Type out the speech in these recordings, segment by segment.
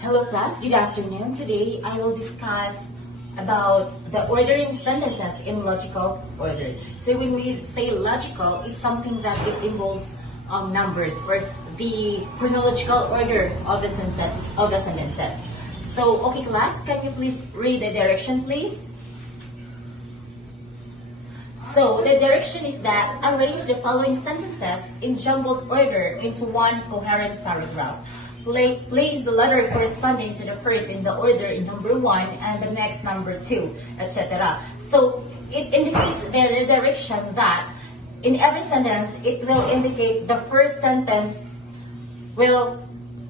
Hello class, good afternoon. Today I will discuss about the ordering sentences in logical order. So when we say logical, it's something that it involves numbers or the chronological order of the sentences. So okay class, can you please read the direction please? So the direction is that arrange the following sentences in jumbled order into one coherent paragraph. Place the letter corresponding to the first in the order in number 1 and the next number 2, etc. So it indicates the direction that in every sentence it will indicate the first sentence will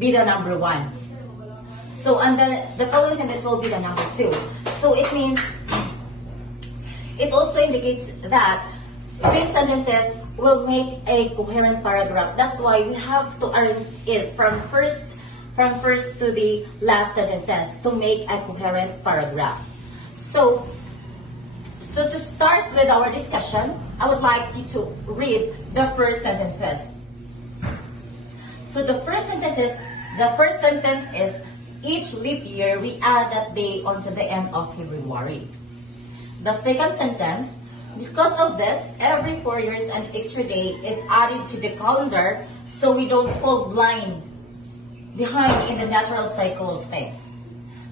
be the number 1. So and the following sentence will be the number 2. So it means it also indicates that these sentences will make a coherent paragraph. That's why we have to arrange it from first to the last sentences to make a coherent paragraph. So to start with our discussion, I would like you to read the first sentences. So the first sentence is each leap year we add that day onto the end of February. The second sentence, because of this, every 4 years an extra day is added to the calendar so we don't fall behind in the natural cycle of things.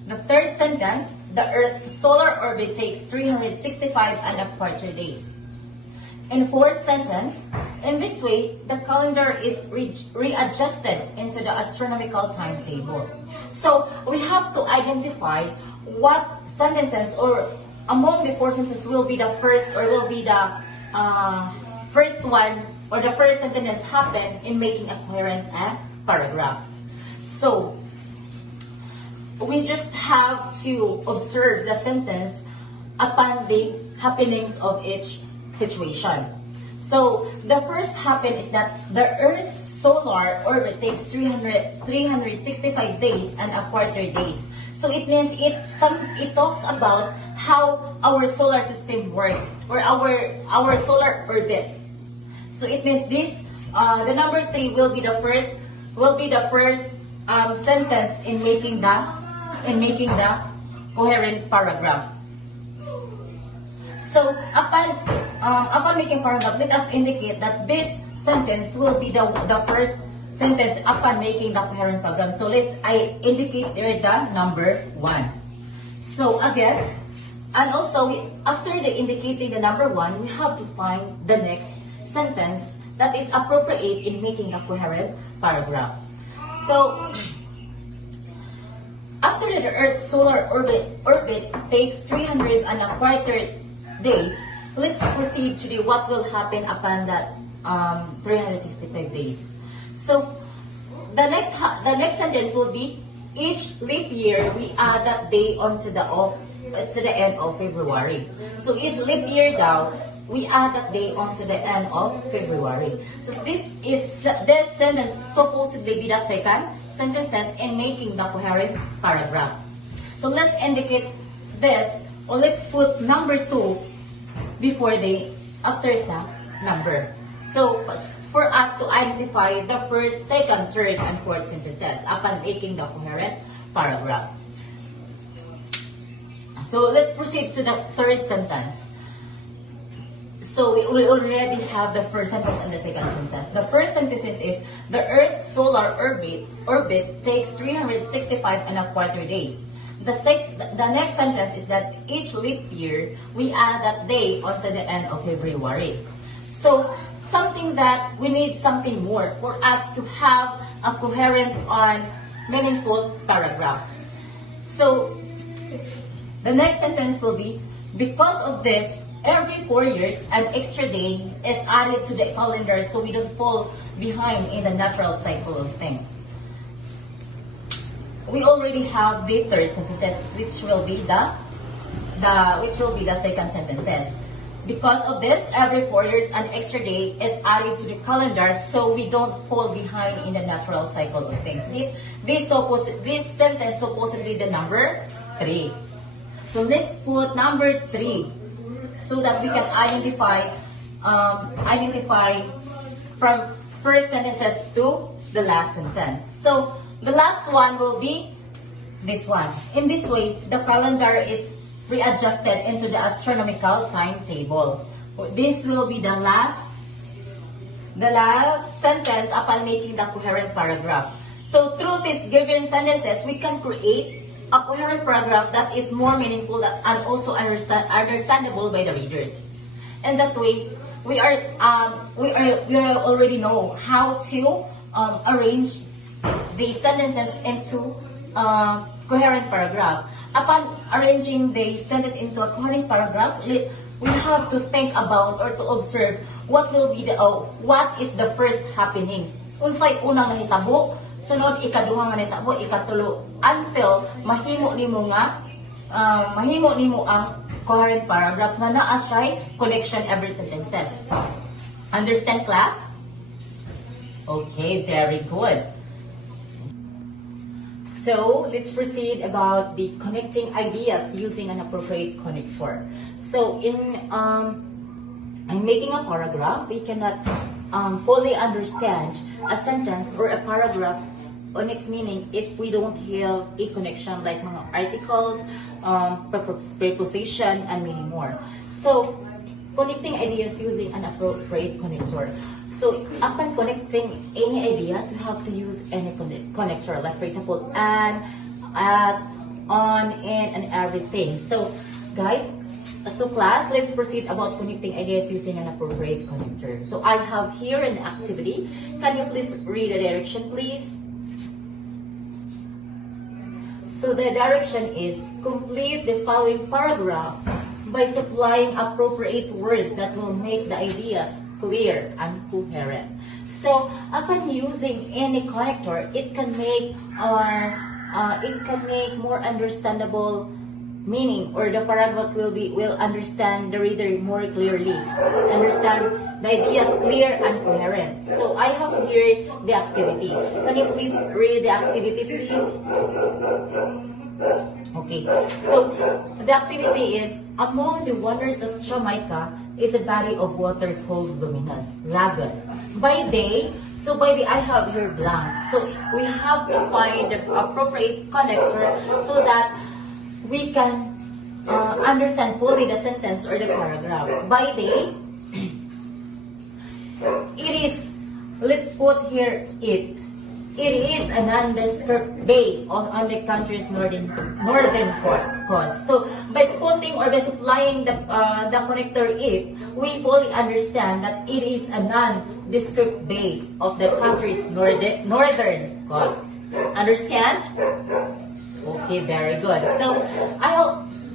The third sentence, the Earth's solar orbit takes 365 and a quarter days. In fourth sentence, in this way, the calendar is readjusted into the astronomical timetable. So we have to identify what sentences or among the 4 sentences will be the first or will be the first one or the first sentence happen in making a coherent paragraph. So we just have to observe the sentence upon the happenings of each situation. So the first happen is that the Earth's solar orbit takes 365 days and a quarter days. So it means it talks about how our solar system works or our solar orbit. So it means this the number 3 will be the first sentence in making the coherent paragraph. So upon making paragraph, let us indicate that this sentence will be the first sentence upon making the coherent paragraph. So I indicate there the number 1. So again, and also after indicating the number 1, we have to find the next sentence that is appropriate in making a coherent paragraph. So after the Earth's solar orbit takes 300 and a quarter days, let's proceed to what will happen upon that 365 days. So the next sentence will be each leap year we add that day onto the end of February. So each leap year down we add that day onto the end of February. So this sentence supposedly be the second sentences in making the coherent paragraph. So let's indicate this, or let's put number 2 before after some number. So for us to identify the first, second, third, and fourth sentences upon making the coherent paragraph. So let's proceed to the third sentence. So we already have the first sentence and the second sentence. The first sentence is the Earth's solar orbit takes 365 and a quarter days. The next sentence is that each leap year we add that day onto the end of February. So something that we need something more for us to have a coherent and meaningful paragraph. So the next sentence will be, because of this, every 4 years an extra day is added to the calendar so we don't fall behind in the natural cycle of things. We already have the third sentences, which will be the second sentences. Because of this, every 4 years an extra day is added to the calendar so we don't fall behind in the natural cycle of things. This sentence supposedly the number 3. So let's put number 3 so that we can identify from first sentences to the last sentence. So the last one will be this one. In this way, the calendar is readjusted into the astronomical timetable. This will be the last sentence upon making the coherent paragraph. So through these given sentences, we can create a coherent paragraph that is more meaningful and also understandable by the readers. And that way, we already know how to arrange the sentences into coherent paragraph. Upon arranging the sentence into a coherent paragraph, we have to think about or to observe what is the first happenings. Unsay unang nahitabo, sunod ikaduha nga nahitabo, ikatulo, until mahimo nimo ang coherent paragraph na naa siya connection every sentences. Understand, class? Okay, very good. So, let's proceed about the connecting ideas using an appropriate connector. So, in making a paragraph, we cannot fully understand a sentence or a paragraph on its meaning if we don't have a connection like mga articles, preposition, and many more. So, connecting ideas using an appropriate connector. So, upon connecting any ideas, you have to use any connector. Like, for example, and, at, on, in, and everything. So, guys, class, let's proceed about connecting ideas using an appropriate connector. So, I have here an activity. Can you please read the direction, please? So, the direction is complete the following paragraph by supplying appropriate words that will make the ideas clear and coherent. So, upon using any connector, it can make more understandable meaning, or the paragraph will understand the reader more clearly, understand the ideas clear and coherent. So, I have here the activity. Can you please read the activity, please? Okay. So, the activity is, among the wonders of Jamaica is a body of water called luminous lagoon. By day, I have here blank. So, we have to find the appropriate connector so that we can understand fully the sentence or the paragraph. By day, let's put here it is a nondescript bay on the country's northern coast. So, by putting or by supplying the connector it, we fully understand that it is a nondescript bay of the country's northern coast. Understand? Okay, very good. So,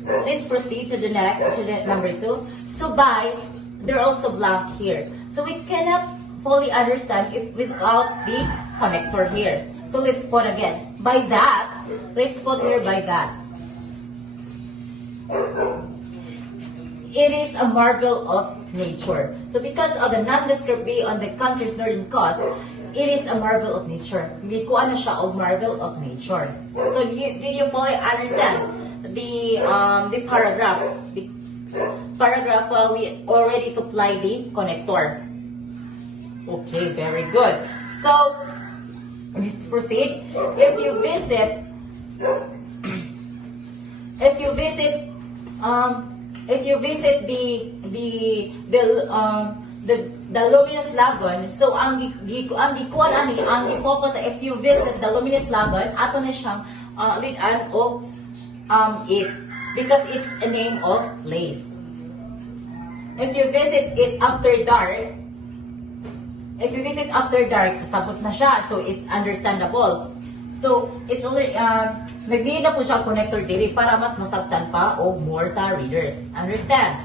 let's proceed to the number 2. So, they're also blank here. So, we cannot fully understand if without the connector here. So, let's put again. By that, let's put here by that. It is a marvel of nature. So, because of the nondescript bay on the country's northern coast, it is a marvel of nature. Hindi ko ano siya og marvel of nature. So, did you fully understand the paragraph? The paragraph, well, we already supplied the connector. Okay, very good. So, let's proceed. If you visit the luminous lagoon, so ang gikuan ani ang i-focus sa if you visit the luminous lagoon, ato na siyang lidan o it, because it's a name of place. If you visit it after dark, sabot na siya, so it's understandable. So, it's already, nagdiin na po siya connector diri para mas masabtan pa o more sa readers. Understand?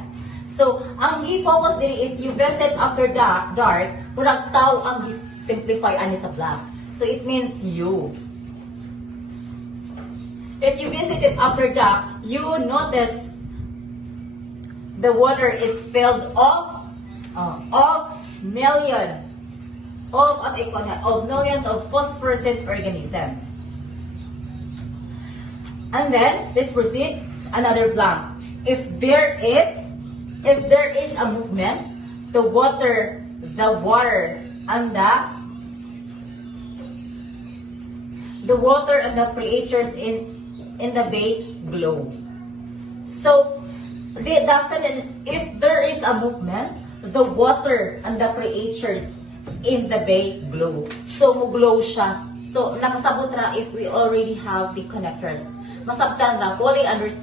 So, ang i-focus diri, if you visit after dark, murag tao ang simplify ani sa black. So, it means you. If you visit it after dark, you notice the water is filled of millions of phosphorescent organisms. And then, let's proceed. Another blank. If there is a movement, the water and the creatures in in the bay globe. So, the sentence is, if there is a movement, the water and the creatures in the bay glow. So, mo-glow siya. So, nakasabot ra if we already have the connectors. Masabtan na,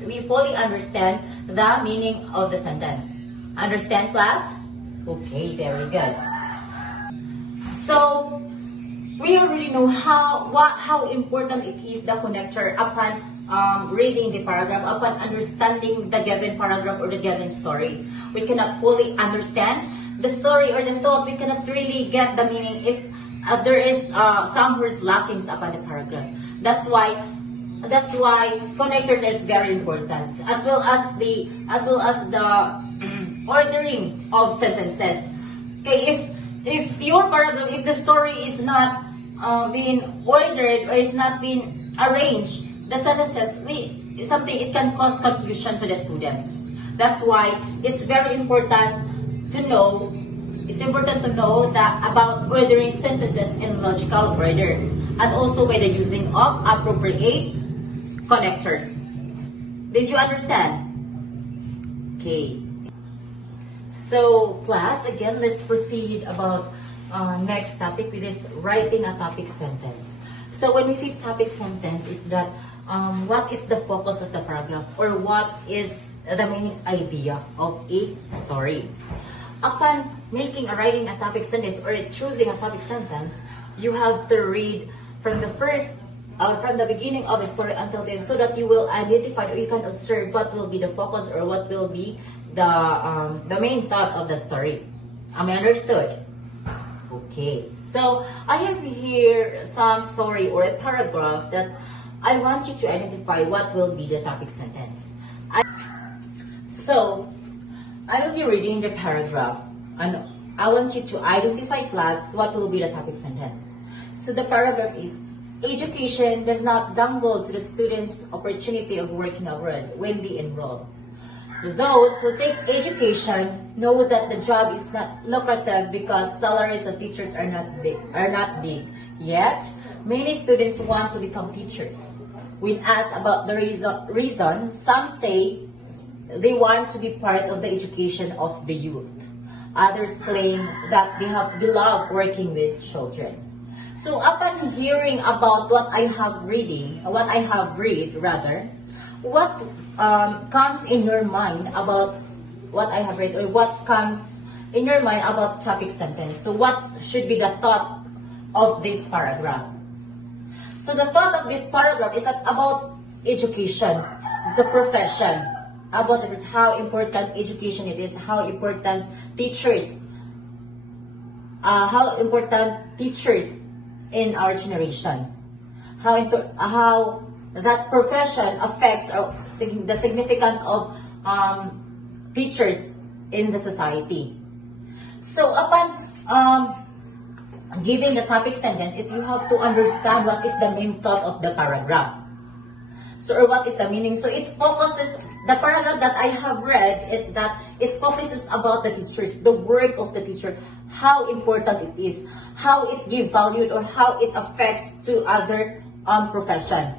we fully understand the meaning of the sentence. Understand, class? Okay, very good. So, we already know how important it is, the connector, upon reading the paragraph, upon understanding the given paragraph or the given story. We cannot fully understand the story or the thought. We cannot really get the meaning if there is some words lacking upon the paragraphs. That's why connectors is very important, as well as the ordering of sentences. Okay, if your paragraph, if the story is not being ordered or is not being arranged, the sentences, it can cause confusion to the students. That's why it's very important to know. It's important to know that about ordering sentences in logical order, and also by the using of appropriate connectors. Did you understand? Okay. So, class, again, let's proceed about next topic, which is writing a topic sentence. So, when we see topic sentence, is that what is the focus of the paragraph, or what is the main idea of a story? Upon writing a topic sentence or choosing a topic sentence, you have to read from the beginning of the story until then, so that you will identify or you can observe what will be the focus or what will be the main thought of the story. Am I understood? Okay, so I have here some story or a paragraph that I want you to identify what will be the topic sentence. So, I will be reading the paragraph, and I want you to identify, class, what will be the topic sentence. So the paragraph is, education does not dangle to the students opportunity of working abroad when they enroll. Those who take education know that the job is not lucrative because salaries of teachers are not big. Yet, many students want to become teachers. When asked about the reason, some say they want to be part of the education of the youth. Others claim that they love working with children. So upon hearing about what I have read, what comes in your mind about what I have read, or what comes in your mind about topic sentence? So what should be the thought of this paragraph? So the thought of this paragraph is that about education, the profession, about how important education it is, how important teachers in our generations, how that profession affects the significance of teachers in the society. So upon giving the topic sentence, is you have to understand what is the main thought of the paragraph. So, or what is the meaning? So it focuses, the paragraph that I have read is that it focuses about the teachers, the work of the teacher, how important it is, how it gives value, or how it affects to other profession.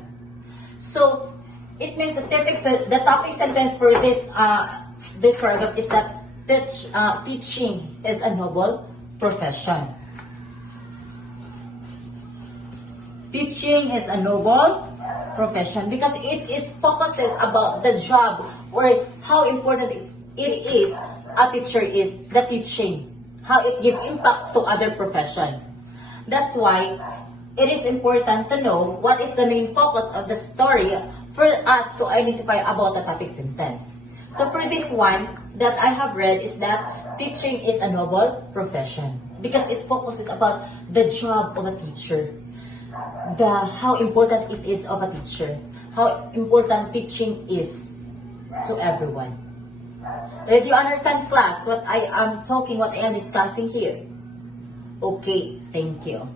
So it means the topic sentence for this paragraph is that teaching is a noble profession. Teaching is a noble profession because it focuses about the job, or how important it is a teacher is the teaching, how it gives impacts to other profession. That's why it is important to know what is the main focus of the story for us to identify about the topic sentence. So for this one that I have read is that teaching is a noble profession because it focuses about the job of a teacher, how important it is of a teacher, how important teaching is to everyone. Did you understand, class, what I am discussing here? Okay, thank you.